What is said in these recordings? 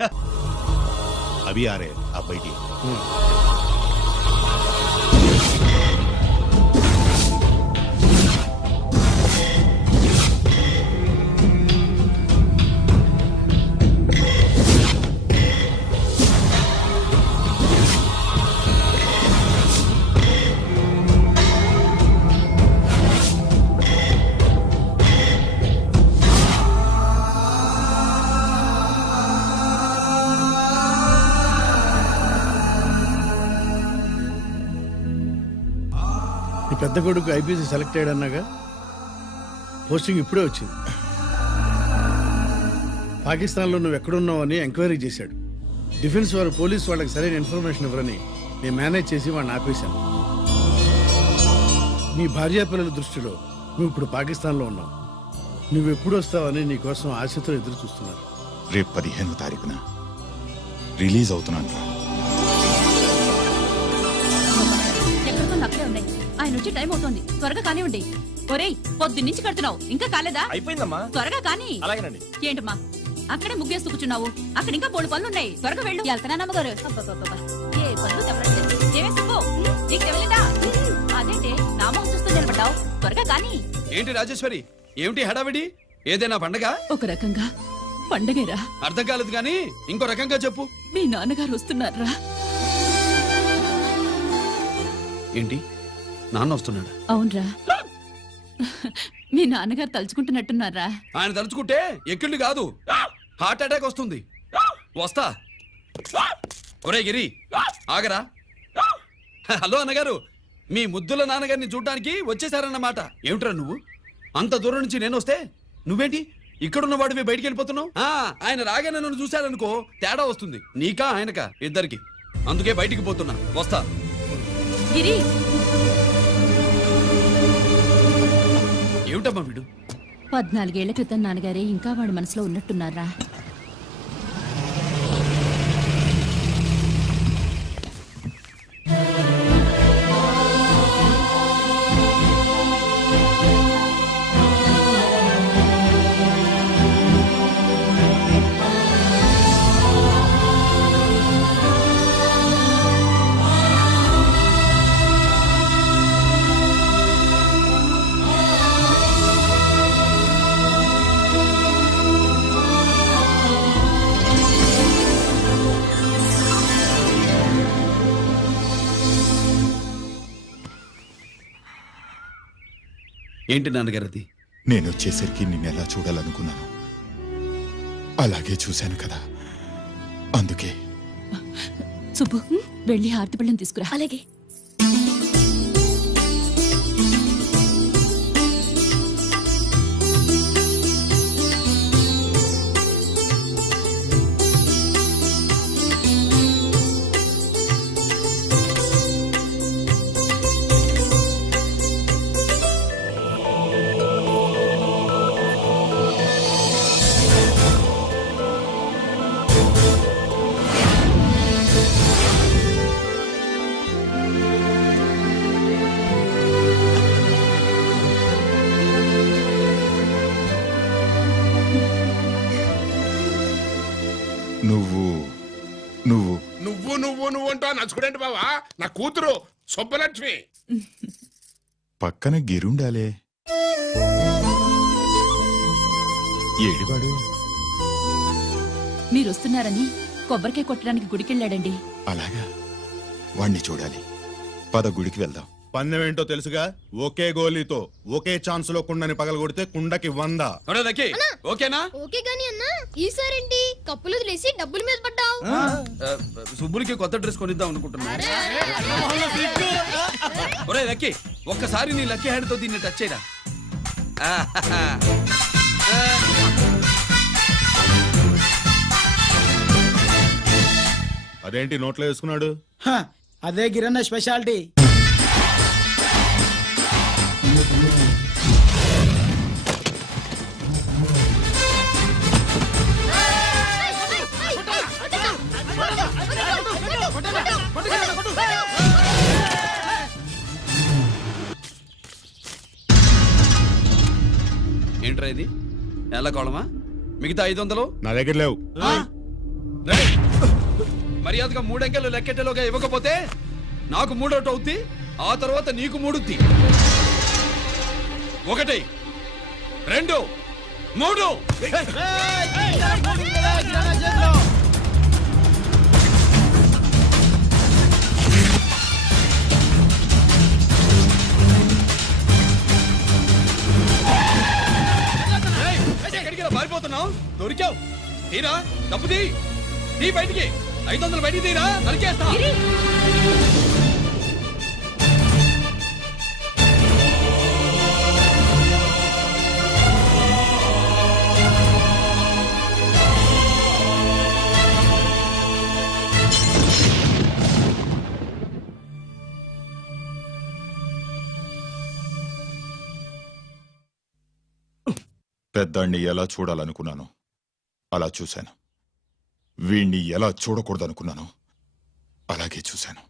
अभी आ रहे हैं, आप बैठिए। పెద్ద కొడుకు ఐపీసీ సెలెక్ట్ అయ్యాడన్నాగా, పోస్టింగ్ ఇప్పుడే వచ్చింది. పాకిస్తాన్లో నువ్వు ఎక్కడున్నావని ఎంక్వైరీ చేశాడు. డిఫెన్స్ వారు పోలీసు వాళ్ళకి సరైన ఇన్ఫర్మేషన్ ఇవ్వరని నేను మేనేజ్ చేసి వాడిని ఆపేశాను. నీ భార్యా పిల్లల దృష్టిలో నువ్వు ఇప్పుడు పాకిస్తాన్లో ఉన్నావు. నువ్వు ఎప్పుడు వస్తావని నీ కోసం ఆశతో ఎదురు చూస్తున్నారు. రేపు 15వ తారీఖున రిలీజ్ అవుతున్నాను రా. అక్కడే ఉన్నాయి. ఆయన వచ్చి టైం అవుతోంది, త్వరగా కానివ్వండి. ఒరేయ్, పొద్దున్నుంచి కడుతున్నావు, ఇంకా కాలేదా? అయిపోయిందమ్మా. త్వరగా కాని. అలాగేనండి. ఏంటమ్మా అక్కడే ముగ్గేస్తూ కూర్చున్నావు? అక్కడ ఇంకా బోల్డ్ పనులు ఉన్నాయి, త్వరగా వెళ్ళు. వెళ్తానమ్మగారు. ఏ పనులు తెవరండి. ఏమే సుబ్బు, నీకు తెవలేదా? అదేంటి నామం చూస్తూ నిలబడ్డావు, త్వరగా కాని. ఏంటి రాజేశ్వరి, ఏమిటి హడావిడి? ఏదైనా పండగ? ఒక రకంగా పండగేరా. అర్థం కాలేదు గాని ఇంకో రకంగా చెప్పు. మీ నాన్నగారు వస్తున్నారా? ఏంటి, నాన్న వస్తున్నాడు? అవునరా, మీ నాన్నగారు తలుచుకుంటున్నట్టున్నారా? ఆయన తలుచుకుంటే ఎక్కిళ్ళు కాదు, హార్ట్ అటాక్ వస్తుంది. వస్తా. ఒరే గిరి, ఆగరా. హలో అన్నగారు, మీ ముద్దుల నాన్నగారిని చూడ్డానికి వచ్చేసారన్నమాట. ఏమిట్రా నువ్వు? అంత దూరం నుంచి నేను వస్తే నువ్వేంటి ఇక్కడున్న వాడివి బయటికి వెళ్ళిపోతున్నావు? ఆయన రాగానే నన్ను చూశారనుకో తేడా వస్తుంది, నీకా ఆయనకా ఇద్దరికి. అందుకే బయటికి పోతున్నా, వస్తా. గిరి, ఏమిటమ్మా వీడు? 14 ఏళ్ల క్రితం నాన్నగారే ఇంకా వాడి మనసులో ఉన్నట్టున్నారా? ఏంటి నాన్నగారు అది? నేను వచ్చేసరికి నిన్నెలా చూడాలనుకున్నాను అలాగే చూశాను కదా, అందుకే. సుబ్బు, వెళ్ళి హారతి పళ్ళని తీసుకురా. అలాగే. నువ్వు నువ్వు నువ్వు నువ్వు నువ్వు అంటా నచ్చుకునేంటి బావా? నా కూతురు సుబ్బలక్ష్మి. పక్కన గిరుండాలే. ఏడివాడు? మీరొస్తున్నారని కొబ్బరికాయ కొట్టడానికి గుడికెళ్ళాడండి. అలాగా, వాణ్ణి చూడాలి. పద గుడికి వెళ్దాం. పందెం ఏంటో తెలుసుగా, ఒకే గోలీతో ఒకే ఛాన్స్ లో కుండని పగలగొడితే కుండకి 100. ఓకేనా? ఓకే గాని అన్నా, ఈసారేంటి కప్పులు వదిలేసి డబ్బుల మీద పడ్డావు? సుబ్బులకి కొత్త డ్రెస్ కొనిద్దాం అనుకుంటున్నా. ఒరే లక్కీ, ఒక్కసారి నీ లక్కీ హ్యాండ్ తో దీన్ని టచ్ చేయరా. అదేంటి నోట్లో వేసుకున్నాడు? అదే గిరన్న స్పెషాలిటీ. ఏంట్రా ఇది? ఎలా కోళమా? మిగతా 500 నా దగ్గర లేవు. మర్యాదగా 3 అంకెలు లెక్కెట్టేలోగా ఇవ్వకపోతే నాకు 3 అవుద్ది, ఆ తర్వాత నీకు 3. 1 2 3. ఎక్కడికి పారిపోతున్నావు? దొరికావు. తీరా డబ్బు తీ బయటికి. 500 బయటికి తీరా, నరికేస్తా. గిరి పెద్దాన్ని ఎలా చూడాలనుకున్నాను అలా చూశాను. వీణ్ణి ఎలా చూడకూడదనుకున్నాను అలాగే చూశాను.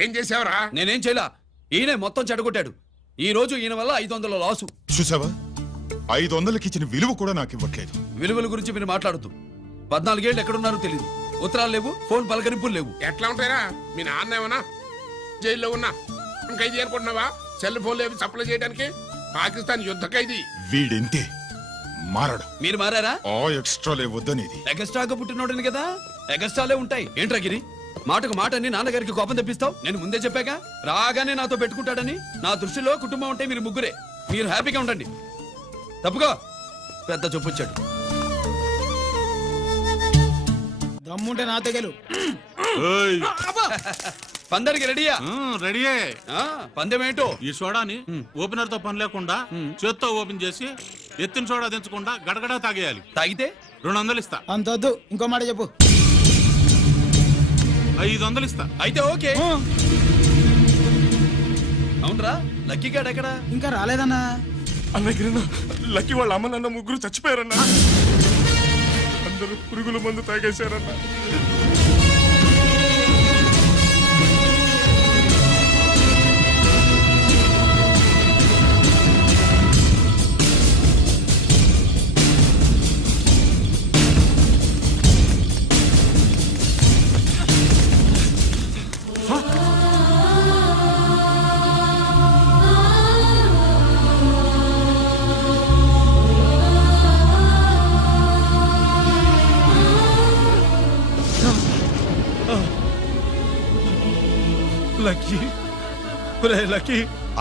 ఏం చేసావురా? నేనేం చేయలా, ఈయనే మొత్తం చెడగొట్టాడు. ఈ రోజు ఈయన వల్ల 500 లాసు. చూసావా, 500కి ఇచ్చిన విలువ కూడా నాకు ఇవ్వట్లేదు. విలువల గురించి మీరు మాట్లాడుతూ 14 ఏళ్ళు ఎక్కడున్నారో తెలియదు. ఉత్తరాలు లేవు, ఫోన్ పలకరింపులు లేవు. ఎట్లా ఉంటారా? మీ నాన్న ఏమన్నా జైల్లో ఉన్నా ఇంకా ఇది అనుకుంటున్నావా? సెల్ ఫోన్ లేవు సప్లై చేయడానికి. పాకిస్తాన్ యుద్ధ ఖైదీ. వీడింతే మారడు. మీరు మారారా? ఆ ఎక్స్ట్రాలే వద్దనేది. ఎగస్ట్రాగా పుట్టినోడని కదా, ఎగస్ట్రాలే ఉంటాయి. ఏంట్రా గిరి, మాటకు మాట అని నాన్నగారికి కోపం తెప్పిస్తావు? నేను ముందే చెప్పాగా రాగానే నాతో పెట్టుకుంటాడని. నా దృష్టిలో కుటుంబం అంటే మీరు ముగ్గురే. మీరు హ్యాపీగా ఉండండి. తప్పుగా పెద్ద చొప్పొచ్చాడు. దమ్ముంటే నాతో గెలు. పందరికి రెడీయా? రెడీయే. పందెమేంటో? ఈ సోడాని ఓపెనర్ తో పని లేకుండా చేత్తో ఓపెన్ చేసి ఎత్తిన సోడా దించకుండా గడగడా తాగేయాలి. తాగితే 200 ఇస్తా. అంతొద్దు, ఇంకో మాట చెప్పు. 500 ఇస్తా. అయితే ఓకే. అవునరా, లక్కీ గాడు ఎక్కడా? ఇంకా రాలేదన్నా. అన్నగిరిన లక్కీ వాళ్ళ అమ్మ నాన్న ముగ్గురు చచ్చిపోయారన్నా. అందరూ పురుగుల మందు తాగేశారన్నా.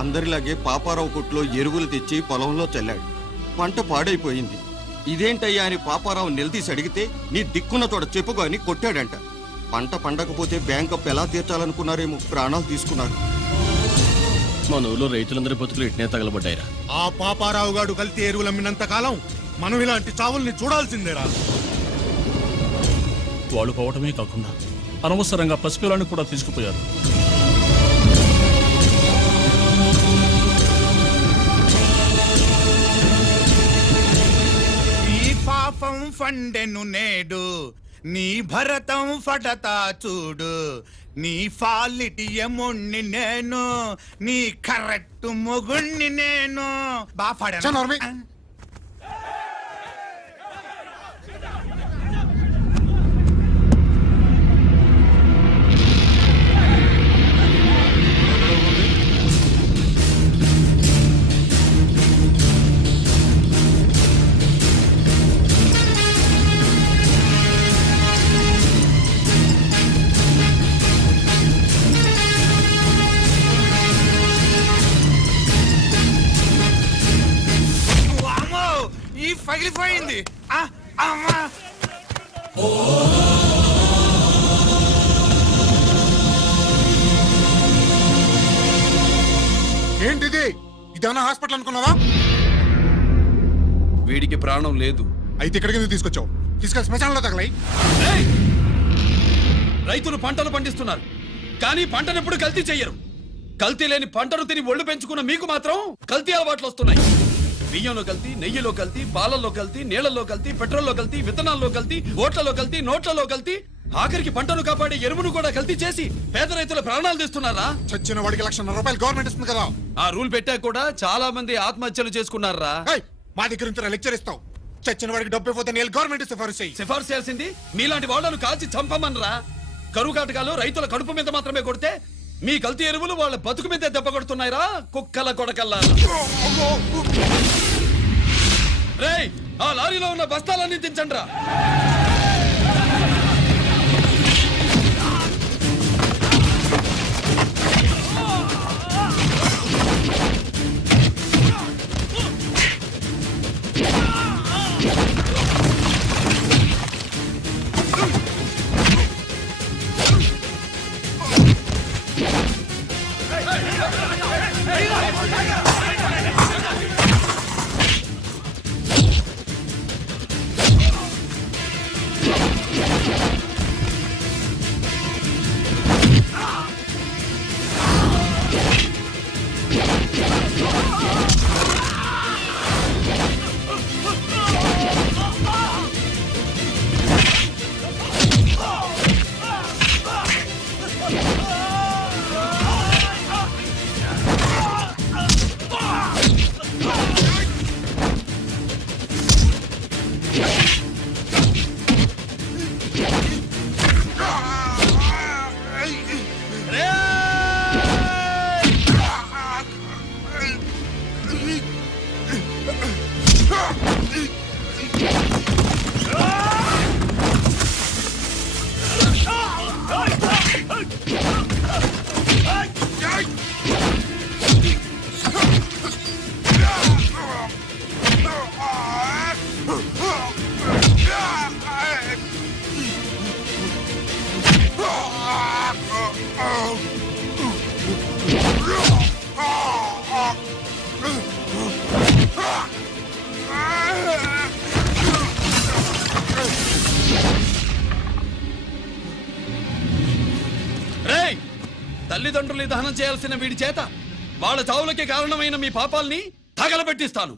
అందరిలాగే పాపారావు కొట్లో ఎరువులు తెచ్చి పొలంలో చల్లాడు. పంట పాడైపోయింది. ఇదేంటయ్యా అని పాపారావు నిలదీసి అడిగితే నీ దిక్కున్న తోడ చెప్పుకో అని కొట్టాడంట. పంట పండకపోతే బ్యాంక్ అప్పు ఎలా తీర్చాలనుకున్నారేమో ప్రాణాలు తీసుకున్నారు. మన ఊళ్ళో రైతులందరి బతుకులు ఇట్నే తగలబడ్డాయిరా. ఆ పాపారావు గాడు కల్తీ ఎరువులు అమ్మినంత కాలం మనం ఇలాంటి చావుల్ని చూడాల్సిందేరా. వాళ్ళు పోవటమే కాకుండా అనవసరంగా పసిపిల్లాన్ని కూడా తీసుకుపోయారు. ఈ పాపం ఫండెను నేడు, నీ భరతం ఫటతా చూడు. నీ ఫాలిటి ఎముణ్ణి నేను, నీ కరెక్ట్ మొగుణ్ణి నేను. బాగా పగిలిపోయింది. అమ్మా ఏంటిది? ఇదేమన్నా హాస్పిటల్ అనుకున్నావా? వీడికి ప్రాణం లేదు. అయితే ఇక్కడికి ఎందుకు తీసుకొచ్చావు? తీసుకెళ్ళి శ్మశానంలో తగలై. రైతులు పంటలు పండిస్తున్నారు, కానీ పంటను ఎప్పుడు కల్తీ చెయ్యరు. కల్తీ లేని పంటను తిని ఒళ్ళు పెంచుకున్న మీకు మాత్రం కల్తీ అలవాట్లు వస్తున్నాయి. బియ్యంలో కల్తీ, నెయ్యిలో కల్తీ, పాలల్లో కల్తీ, నీళ్లలో కల్తీ, పెట్రోల్లో కల్తీ, విత్తనాల్లో కల్తీ, ఓట్లలో కల్తీ, నోట్లలో కల్తీ, ఆఖరికి పంటను కాపాడే ఎరువును కూడా కల్తీ చేసి పేద రైతుల ప్రాణాలు తీస్తున్నారా? చచ్చిన వాడికి ₹1,00,000 గవర్నమెంట్ ఇస్తుంది కదా. ఆ రూల్ పెట్టాక కూడా చాలా మంది ఆత్మహత్యలు చేసుకున్నారా? మా దగ్గర నుంచి లెక్చర్ ఇస్తావు. చచ్చిన వాడికి డబ్బు ఇవ్వద్దని గవర్నమెంట్ సిఫారసు చేయి. సిఫార్సు చేయాల్సింది మీలాంటి వాళ్ళను కాల్చి చంపమనరా? కరువు కాటకాలు రైతుల కడుపు మీద మాత్రమే కొడితే మీ కల్తీ ఎరువులు వాళ్ళ బతుకు మీద దెబ్బ కొడుతున్నాయిరా కుక్కల కొడకల్లా. రేయ్, ఆ లారీలో ఉన్న బస్తాలన్నీ దించండ్రా. రేయ్, తల్లిదండ్రుల్ని దహనం చేయాల్సిన వీడి చేత వాళ్ళ చావులకి కారణమైన మీ పాపాల్ని తగలబెట్టిస్తాను.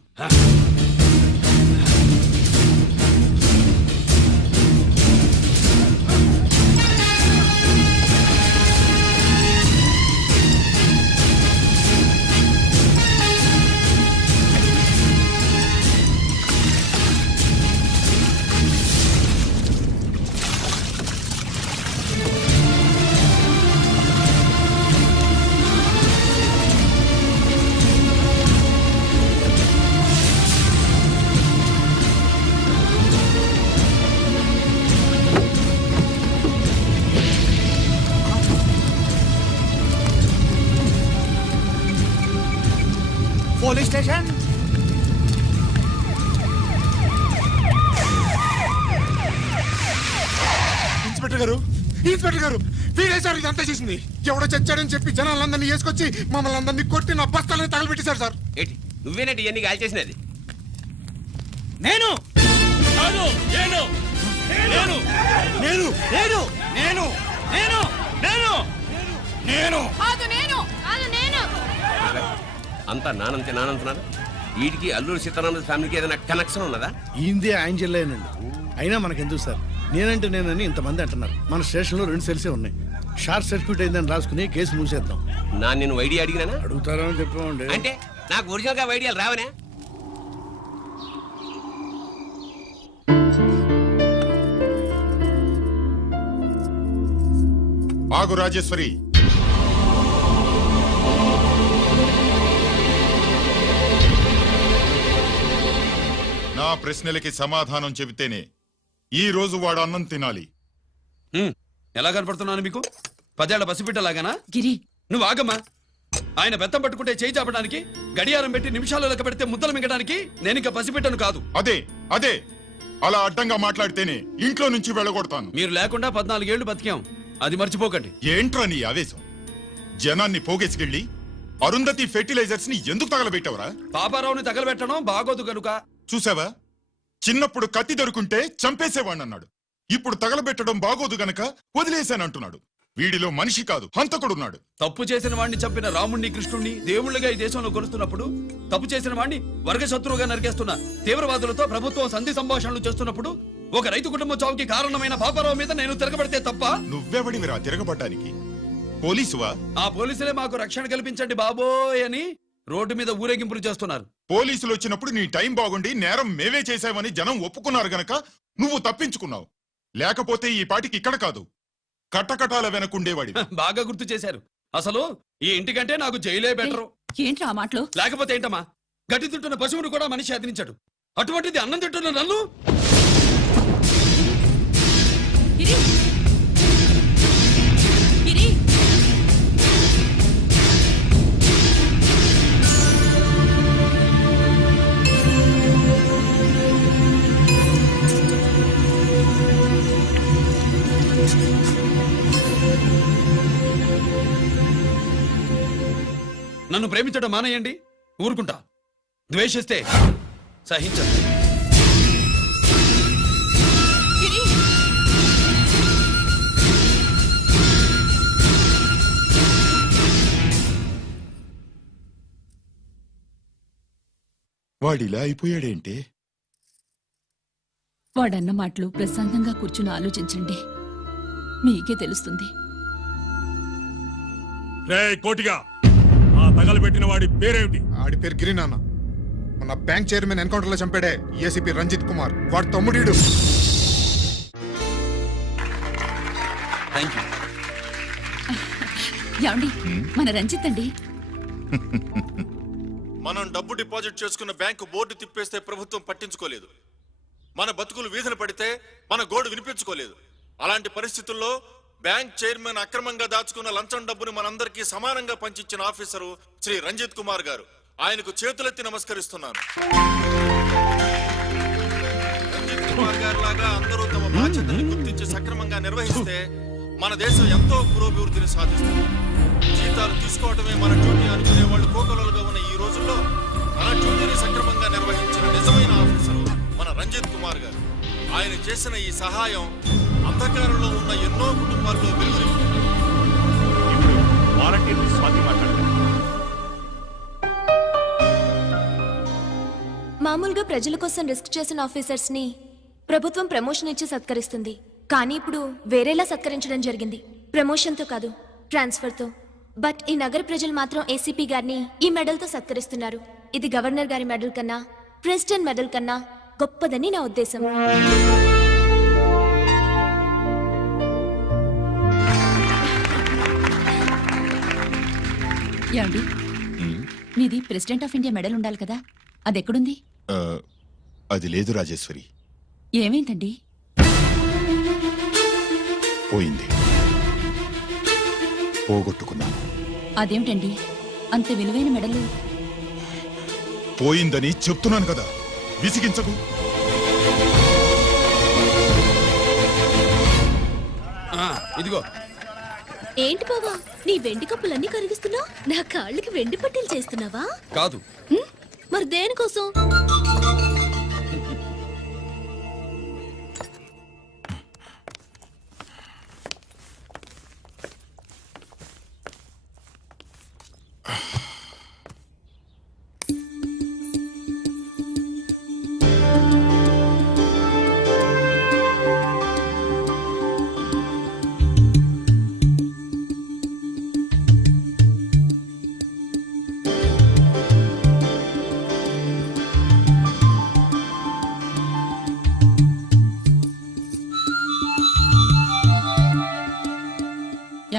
Police station. ఇన్స్పెక్టర్ గారు, ఇన్స్పెక్టర్ గారు, వీడేసారు ఇదంతా చేసింది. ఎవడో చచ్చాడని చెప్పి జనాలందరినీ వేసుకొచ్చి మమ్మల్ని అందరినీ కొట్టి నా బస్తాలని తగలబెట్టేశారు సార్. ఏంటి నువ్వేనండి ఇవన్నీ గాలి చేసినది? నేను కాదు, నేను నేను నేను నేను నేను నేను నేను నేను కాదు నేను కాదు నేను అంతా నానంటున్నారు. వీటికి అల్లూరు సీతారామరాజు ఫ్యామిలీకి ఏదైనా కనెక్షన్ ఉన్నదా? ఈందే ఆయన జిల్లానండి. అయినా మనకెందుకు సార్, నేనంటే నేనని ఇంతమంది అంటున్నారు. మన స్టేషన్లో 2 సెల్సే ఉన్నాయి. షార్ట్ సర్క్యూట్ అయిందని రాసుకుని కేసు మూసేద్దాం. నేను ఐడియా అడిగినా అడుగుతారా అని చెప్పామండి. అంటే నాకు ఒరిజినల్ గా ఐడియాలు రావనే? ఆగు రాజేశ్వరి. నా ప్రశ్నలకి సమాధానం చెబితేనే ఈ రోజు వాడు అన్నం తినాలి. ఎలా కనపడుతున్నాను మీకు? 10 ఏళ్ల పసిబిడ్డలాగానా? గిరి, నువ్వు ఆగమ్మా. ఆయన బెత్తం పట్టుకుంటే చేయి చాపడానికి, గడియారం పెట్టి నిమిషాలు లెక్క పెడితే ముద్దలు మింగడానికి నేను ఇంకా పసిబిడ్డను కాదు. అదే అదే అలా అడ్డంగా మాట్లాడితేనే ఇంట్లో నుంచి వెళ్ళగొడతాను. మీరు లేకుండా 14 ఏళ్లు బతికాం, అది మర్చిపోకండి. ఏంట్రా నీ ఆవేశం? జనాన్ని పోగేసుకెళ్ళి అరుంధతి ఫెర్టిలైజర్స్ ని ఎందుకు తగలబెట్టావురా? పాపారావుని తగలబెట్టడం బాగోదు గనుక. చూసావా, చిన్నప్పుడు కత్తి దొరుకుంటే చంపేసేవాణ్ణన్నాడు. ఇప్పుడు తగలబెట్టడం బాగోదు గనక వదిలేశానంటున్నాడు. వీడిలో మనిషి కాదు, హంతకుడున్నాడు. తప్పు చేసిన వాడిని చంపిన రాముణ్ణి, కృష్ణుణ్ణి దేవుళ్ళుగా ఈ దేశంలో కొలుస్తున్నప్పుడు, తప్పు చేసిన వాడిని వర్గ శత్రువుగా నరికేస్తున్న తీవ్రవాదులతో ప్రభుత్వం సంధి సంభాషణలు చేస్తున్నప్పుడు, ఒక రైతు కుటుంబం చావుకి కారణమైన పాపారావు మీద నేను తిరగబడితే తప్ప? నువ్వెవడివిరా తిరగబడ్డానికి? పోలీసువా? ఆ పోలీసులే మాకు రక్షణ కల్పించండి బాబోయ్ అని రోడ్డు మీద ఊరేగింపులు చేస్తున్నారు. పోలీసులు వచ్చినప్పుడు నీ టైం బాగుండి నేరం మేవే చేశావని జనం ఒప్పుకున్నారు గనక నువ్వు తప్పించుకున్నావు. లేకపోతే ఈ పాటికి ఇక్కడ కాదు, కటకటాల వెనకుండేవాడి బాగా గుర్తు చేశారు. అసలు ఈ ఇంటికంటే నాకు జైలే బెటరు. ఏంట్రా ఆ మాటలు? లేకపోతే ఏంటమ్మా, గడ్డి తింటున్న పశువును కూడా మనిషి అదిరించాడు. అటువంటిది అన్నం తింటున్న నన్ను. గిరి! గిరి! నన్ను ప్రేమించడం మానేయండి, ఊరుకుంటా. ద్వేషిస్తే సహించదు. గిరి! వాడిలా అయిపోయాడేంటే? వాడన్న మాటలు ప్రశాంతంగా కూర్చుని ఆలోచించండి, మీకే తెలుస్తుంది. రే కోటిగా, ఆ తగలబెట్టిన వాడి పేరేమిటి? ఆడి పేరు గిరి నాన్న. మన బ్యాంక్ చైర్మన్ ఎన్కౌంటర్ లో చంపాడే ఏసీపీ రంజిత్ కుమార్, వాడి తమ్ముడీడు. Thank you. ఏమండి, మన రంజిత్ అండి. మనం డబ్బు డిపాజిట్ చేసుకున్న బ్యాంకు బోర్డు తిప్పేస్తే ప్రభుత్వం పట్టించుకోలేదు. మన బతుకులు వీధులు పడితే మన గోడు వినిపించుకోలేదు. అలాంటి పరిస్థితుల్లో బ్యాంక్ చైర్మన్ అక్రమంగా దాచుకున్న లంచం డబ్బును మనందరికీ సమానంగా పంచిచ్చిన ఆఫీసరు శ్రీ రంజిత్ కుమార్ గారు. ఆయనకు చేతులెత్తి నమస్కరిస్తున్నాను. రంజిత్ కుమార్ గారి లాగా అందరూ తమ బాధ్యతల్ని గుర్తించి సక్రమంగా నిర్వహిస్తే మన దేశం ఎంతో పురోభివృద్ధిని సాధిస్తుంది. జీతాలు తీసుకోవటమే మన డ్యూటీ అనుకునే వాళ్ళు కోకొలలుగా ఉన్న ఈ రోజుల్లో మన డ్యూటీని సక్రమంగా నిర్వహించిన నిజమైన ఆఫీసరు మన రంజిత్ కుమార్ గారు. ఆయన చేసిన ఈ సహాయం అంధకారంలో ఉన్న ఎన్నో కుటుంబాల్లో వెలుగుని మామూలుగా ప్రజల కోసం రిస్క్ చేసిన ఆఫీసర్స్ ని ప్రభుత్వం ప్రమోషన్ ఇచ్చి సత్కరిస్తుంది. కానీ ఇప్పుడు వేరేలా సత్కరించడం జరిగింది. ప్రమోషన్ తో కాదు, ట్రాన్స్ఫర్ తో. బట్ ఈ నగర ప్రజలు మాత్రం ఏసీపీ గారిని ఈ మెడల్ తో సత్కరిస్తున్నారు. ఇది గవర్నర్ గారి మెడల్ కన్నా, ప్రెసిడెంట్ మెడల్ కన్నా గొప్పదని నా ఉద్దేశం. ఏమండి, మీది ప్రెసిడెంట్ ఆఫ్ ఇండియా మెడల్ ఉండాలి కదా, అది ఎక్కడుంది? అది లేదు రాజేశ్వరి, ఏమైందండి? పోయింది. పోగొట్టుకున్నాను. అదేమిటండి అంత విలువైన మెడలు? పోయిందని చెప్తున్నాను కదా, విసిగించకు. ఇదిగో. ఏంటి బావా, నీ వెండి కప్పులన్నీ కరిగిస్తున్నావు? నా కాళ్ళకి వెండి పట్టీలు చేస్తున్నావా? కాదు. మరి దేనికోసం?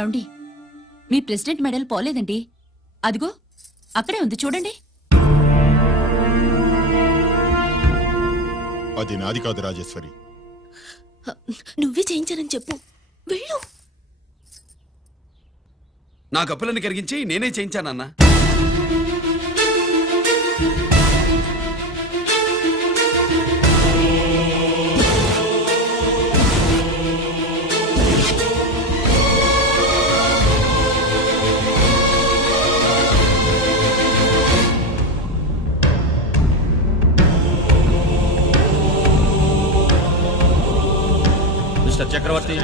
ఏమండి, మీ ప్రెసిడెంట్ మెడల్ పోలేదండి. అదిగో అక్కడే ఉంది, చూడండి. అది నాది కాదు రాజేశ్వరి. నువ్వే చేయించానని చెప్పు, వెళ్ళు. నా కప్పులను కరిగించి నేనే చేయించానన్నా. Mr. Chakravarti,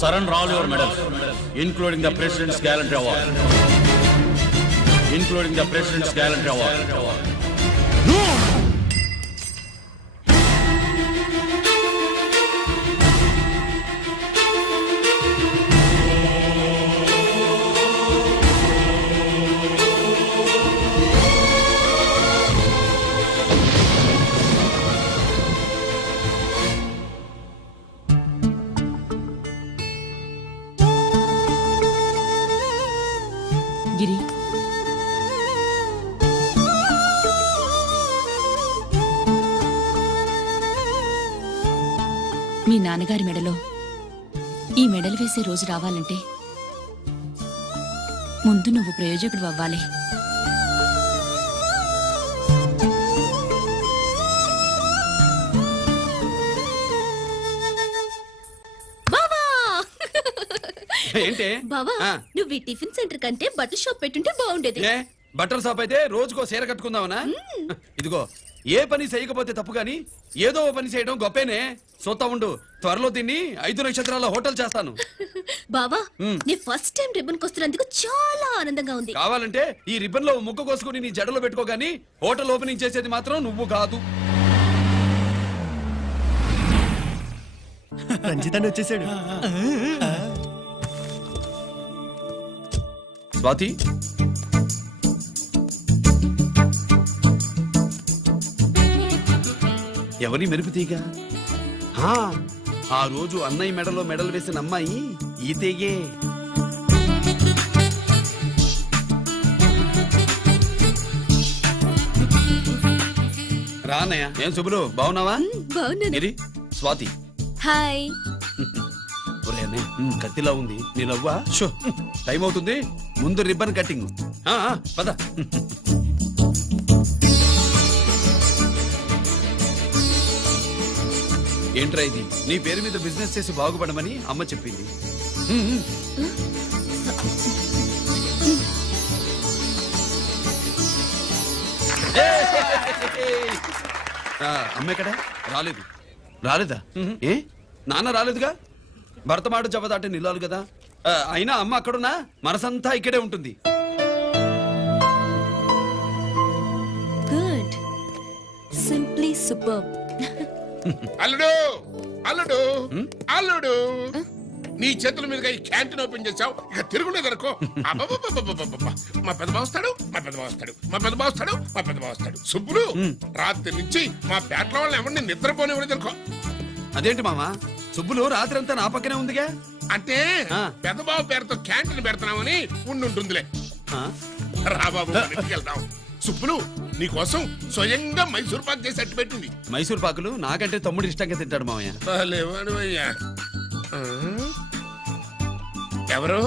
surrender all your medals, including the President's Gallantry Award. Including the President's Gallantry Award. గిరి మీ నాన్నగారి మెడలో ఈ మెడలు వేసే రోజు రావాలంటే ముందు నువ్వు ప్రయోజకుడు అవ్వాలి. ఏంటి బావా ఆ, నువ్వు ఈ టిఫిన్ సెంటర్ కంటే బట్టల షాప్ పెట్టుంటే బాగుండేది. ఏ బట్టల షాప్ అయితే రోజుకో చీర కట్టుకుందామనా? ఇదిగో ఏ పని చేయకపోతే తప్పు గాని ఏదో ఓ పని చేయడం గొప్పేనే. సొత్తా ఉండు, త్వరలో దీన్ని 5 నక్షత్రాల హోటల్ చేస్తాను. బావా నీ ఫస్ట్ టైం రిబ్బన్ కొస్తున్నందుకు చాలా ఆనందంగా ఉంది. కావాలంటే ఈ రిబ్బన్ లో ముక్క కోసుకుని నీ జడలో పెట్టుకోగాని హోటల్ ఓపెనింగ్ చేసేది మాత్రం నువ్వు కాదు. రంజితాన్ని వచ్చేసాడు. స్వాతి, ఎవరి మెరుపు తీగ? ఆ రోజు అన్నయ్య మెడలో మెడలు వేసిన అమ్మాయి ఈ తీగే. రా అన్నయ్య. ఏం శుభ్రు, బాగున్నావా? బాగున్నాను. గిరి, స్వాతి. హాయ్. ఒరే అన్నయ్య, కత్తిలా ఉంది నీ నవ్వా? షో, టైం అవుతుంది, ముందు రిబ్బన్ కట్టింగ్. పద. ఏంట్రా ఇది? నీ పేరు మీద బిజినెస్ చేసి బాగుపడమని అమ్మ చెప్పింది. అమ్మ ఎక్కడ? రాలేదు. రాలేదా? ఏ నాన్న రాలేదుగా? భర్త మాట జబదాటే నిల్లాలి కదా. అయినా అమ్మ అక్కడున్నా మనసంతా ఇక్కడే ఉంటుంది. Good, simply super. అల్లుడు అల్లుడు అల్లుడు, నీ చేతుల మీదుగా ఈ క్యాంటీన్ ఓపెన్ చేసావు, ఇక తిరుగులేదు అనుకో. మా పెద్ద బావస్తాడు, మా పెద్ద బావస్తాడు, మా పెద్ద బావస్తాడు, మా పెద్ద బావస్తాడు. సుబ్బులు రాత్రి నుంచి మా పేటల వాళ్ళని ఎవరిని నిద్రపోనివ్వలేదు అనుకో. అదేంటి మామా, సుబ్బులు రాత్రి అంతా నా పక్కనే ఉందిగా? అంటే పెద్ద బావ పేరుతో క్యాంటీన్ పెడుతున్నామని ఉండుంటుందిలే. రా బాబు, ఇంటికి వెళ్దాం. సుబ్బులు నీకోసం స్వయంగా మైసూర్ పాక్ చేసి అట్టు పెట్టింది. మైసూర్ పాకులు నాకంటే తమ్ముడు ఇష్టంగా తింటాడు మామయ్య. ఎవరు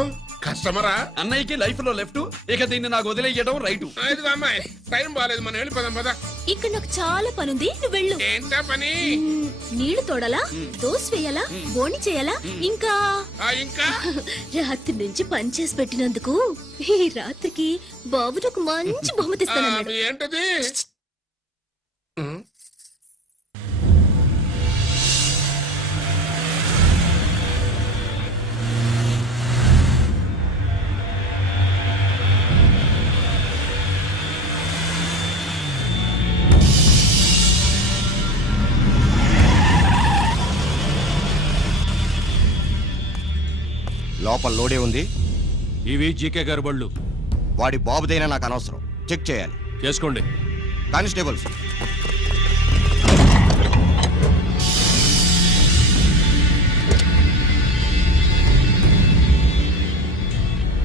కస్టమరా? అన్నయ్యకి లైఫ్ లో లెఫ్ట్, ఇక దీన్ని నాకు వదిలేయడం రైట్. అమ్మాయి టైం బాగాలేదు, మనం వెళ్ళిపోదాం పద. ఇక్కడ నాకు చాలా పనుంది, నువ్వు వెళ్ళు. ఏంటా పని? నీళ్లు తోడాలా, దోశ వేయాలా, బోని చేయాలా, ఇంకా ఇంకా రాత్రి నుంచి పని చేసి పెట్టినందుకు ఈ రాత్రికి బాబు నాకు మంచి బహుమతి ఇస్తానన్నాడు. ఏంటది? లోపల లోడే ఉంది. ఇవి జీకే గారి బళ్ళు. వాడి బాబుదైనా నాకు అనవసరం, చెక్ చేయాలి. చేసుకోండి. Constables,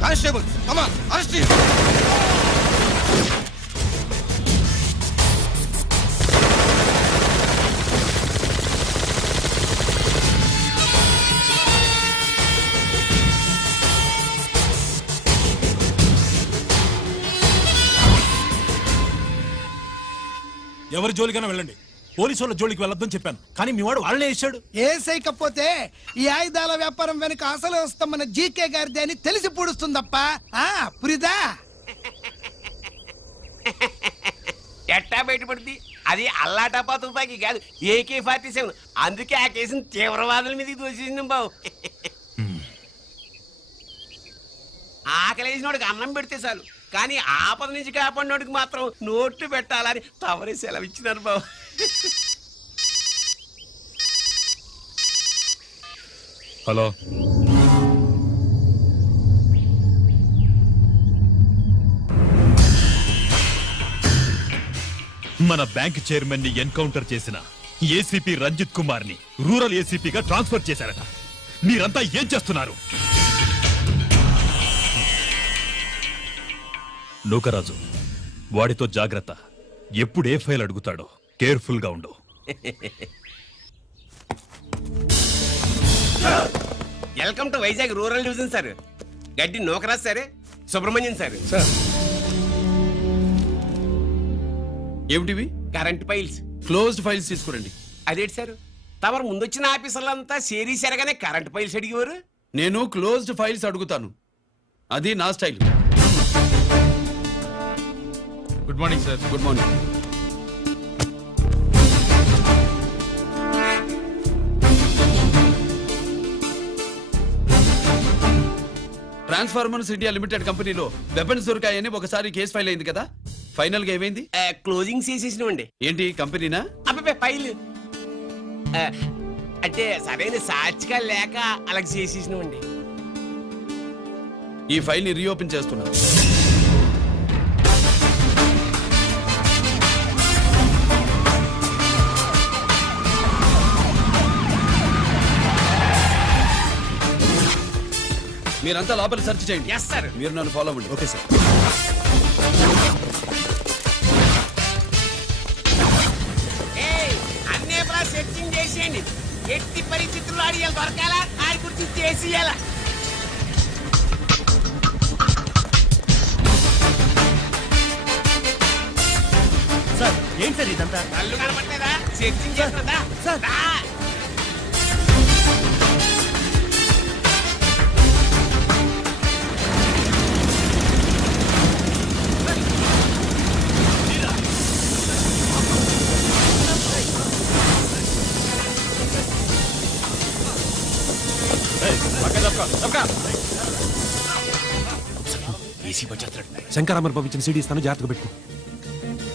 constables, come on, arrest him. ఎవరి జోలికైనా వెళ్ళండి, పోలీసు వాళ్ళ జోలికి వెళ్ళొద్దని చెప్పాను, కానీ మీ వాడు వాళ్ళనే వేసాడు. ఏసైకపోతే ఈ ఆయుధాల వ్యాపారం వెనుక అసలు వస్తామన్న జీకే గారిది అని తెలిసి పూడుస్తుందప్ప. పురిదా ఎట్టా బయటపడుద్ది? అది అల్లాటపా తుపాకీ కాదు, AK-47. అందుకే ఆ కేసుని తీవ్రవాదుల మీదకి దోషింది బావు. ఆకలేసినోడికి అన్నం పెడితే చాలు, కానీ ఆపద నుంచి కాపాడినోడికి మాత్రం నోట్లు పెట్టాలని తవరే సెలవు ఇచ్చినారు బాబు. హలో, మన బ్యాంక్ చైర్మన్ ని ఎన్కౌంటర్ చేసిన ఏసీపీ రంజిత్ కుమార్ ని రూరల్ ఏసీపీగా ట్రాన్స్ఫర్ చేశారట. మీరంతా ఏం చేస్తున్నారు? నూకరాజు వాడితో జాగ్రత్త. ఎప్పుడు ఏ ఫైల్ అడుగుతాడో కేర్ఫుల్ గా ఉండు. Welcome to Vizag rural division sir. Gaddi Nookaraj sir, Subrahmanyam sir. Sir ఏమిటివి? Current files. క్లోజ్డ్ ఫైల్స్ తీసుకురండి. అదేంటి సార్, తమరు ముందొచ్చిన ఆఫీసర్లంతా సేరీ సెరగానే కరెంట్ ఫైల్స్ అడిగేవారు. నేను క్లోజ్డ్ ఫైల్స్ అడుగుతాను, అది నా style. Good morning sir. Good morning. Transformers India limited కంపెనీలో వెపన్స్ దొరికాయని ఒకసారి కేసు ఫైల్ అయింది కదా, ఫైనల్ గా ఏమైంది? క్లోజింగ్ చేసేసినవండి. ఏంటి కంపెనీనా? అబ్బాయి ఫైల్ అంటే సరైన సాక్షిగా లేక అలా చేసేసినవండి. ఈ ఫైల్ ని రీఓపెన్ చేస్తున్నా. మీరంతా లోపల సెర్చ్ చేయండి. Yes sir. మీరు నన్ను ఫాలో అవ్వండి. Okay sir. అన్నీ సెర్చింగ్ చేసేయండి. ఎట్టి పరిస్థితుల్లో అడిగాలి దొరకాలా, ఆడి గురించి చేసేయాలా. సార్ ఏంటి సార్ ఇదంతా? కళ్ళు కనపడలేదా? సెర్చింగ్ చేస్తున్నదా? సార్. రా. శంకరామర్ పంపించిన సీడీ ఇస్తాను, జాగ్రత్తగా పెట్టు.